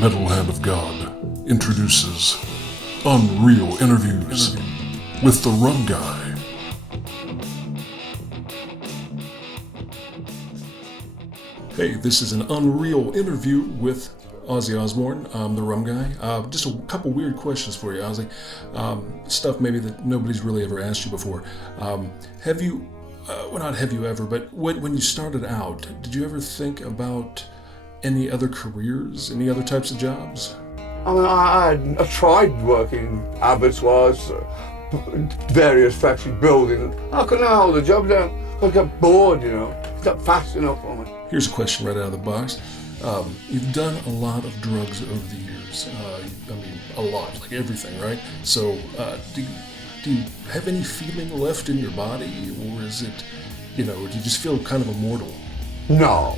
Metal Hand of God introduces Unreal Interviews with the Rum Guy. Hey, this is an Unreal interview with Ozzy Osbourne, the Rum Guy. Just a couple weird questions for you, Ozzy. Stuff maybe that nobody's really ever asked you before. Have you ever, but when you started out, did you ever think about any other careers, any other types of jobs? I mean, I tried working abattoirs, various factory buildings. I couldn't hold the job down. I got bored, It got fast enough for me. Here's a question right out of the box. You've done a lot of drugs over the years. A lot, like everything, right? So, do you have any feeling left in your body, or is it, or do you just feel kind of immortal? No.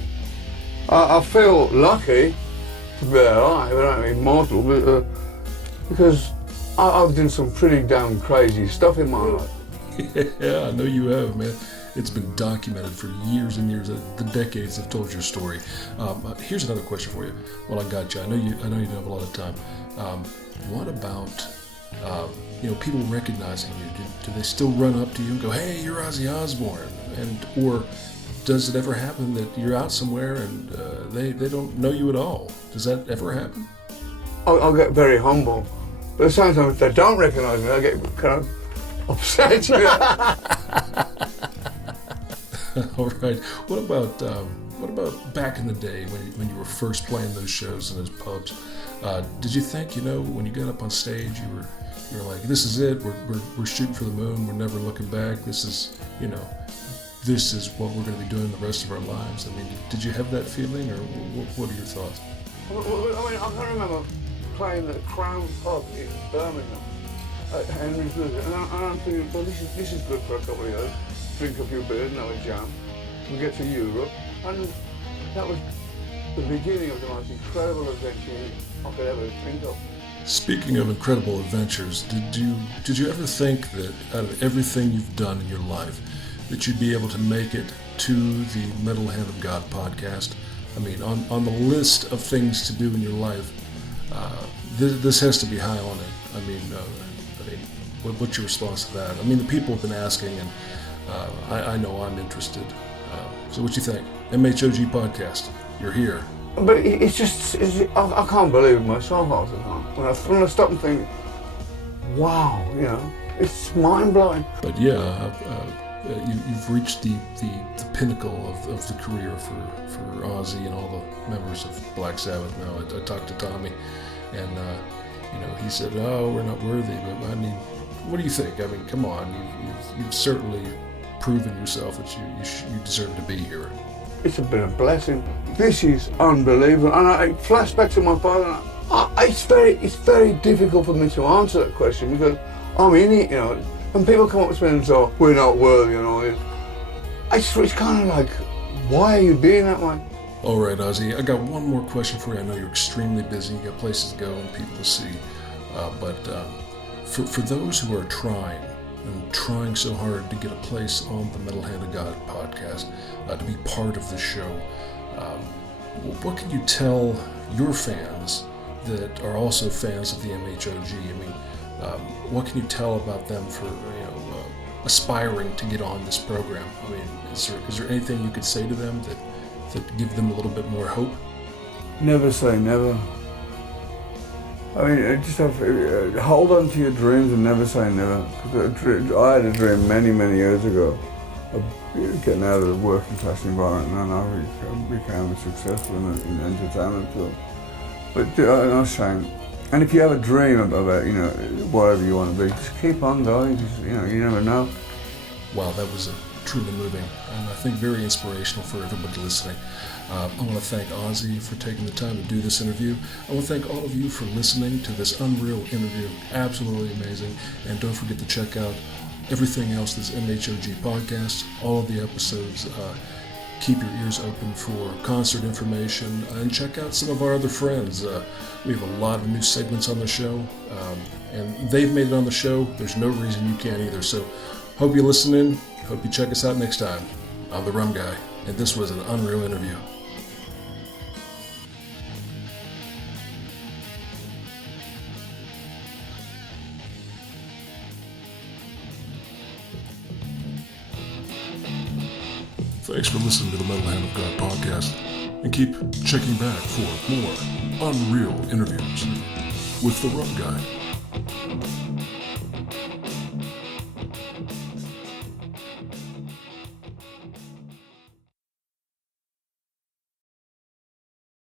I feel lucky to be alive, I'm immortal, but, because I've done some pretty damn crazy stuff in my life. Yeah, I know you have, man. It's been documented for years and years. The decades have told your story. Here's another question for you. Well, I got you. I know you don't have a lot of time. What about people recognizing you? Do they still run up to you and go, "Hey, you're Ozzy Osbourne," or does it ever happen that you're out somewhere and they don't know you at all? Does that ever happen? I'll get very humble, but at the same time, if they don't recognize me, I get kind of upset. All right. What about back in the day when you were first playing those shows in those pubs? Did you think, when you got up on stage, you were like, "This is it. We're shooting for the moon. We're never looking back. This is what we're going to be doing the rest of our lives"? I mean, did you have that feeling, or what are your thoughts? I can remember playing the Crown Pub in Birmingham at Henry's Visit, and I'm thinking, well, this is good for a couple of years. Drink a few beers and have a jam. We get to Europe, and that was the beginning of the most incredible adventure I could ever think of. Speaking of incredible adventures, did you ever think that out of everything you've done in your life, that you'd be able to make it to the Metal Hand of God podcast? I mean, on the list of things to do in your life, this has to be high on it. What's your response to that? I mean, the people have been asking, and I know I'm interested. So what you think? MHOG podcast, you're here. But I can't believe it myself half the time. When I stop and think, wow, it's mind-blowing. But yeah, you've reached the pinnacle of the career for Ozzy and all the members of Black Sabbath now. I talked to Tommy, and he said, "Oh, we're not worthy." But I mean, what do you think? I mean, come on, you've certainly proven yourself that you deserve to be here. It's been a blessing. This is unbelievable, and I flash back to my father. It's very difficult for me to answer that question because I'm in it, And people come up to me and say, "We're not worthy," and all this. It's kind of like, why are you being that way? All right, Ozzy, I got one more question for you. I know you're extremely busy. You got places to go and people to see. But for those who are trying so hard to get a place on the Metal Hand of God podcast, to be part of the show, what can you tell your fans that are also fans of the MHOG? I mean, what can you tell about them for aspiring to get on this program? I mean, is there anything you could say to them that give them a little bit more hope? Never say never. I mean, just hold on to your dreams and never say never. I had a dream many, many years ago of getting out of the working class environment, and I became successful in entertainment field. But no shame. And if you have a dream about whatever you want to be, just keep on going. You never know. Wow, that was truly moving, and I think very inspirational for everybody listening. I want to thank Ozzy for taking the time to do this interview. I want to thank all of you for listening to this Unreal interview. Absolutely amazing. And don't forget to check out everything else that's MHOG podcast, all of the episodes. Keep your ears open for concert information, and check out some of our other friends. We have a lot of new segments on the show, and they've made it on the show. There's no reason you can't either. So hope you listen in. Hope you check us out next time. I'm the Rum Guy, and this was an Unreal interview. Thanks for listening to the Metal Hand of God podcast, and keep checking back for more unreal interviews with the Rum Guy.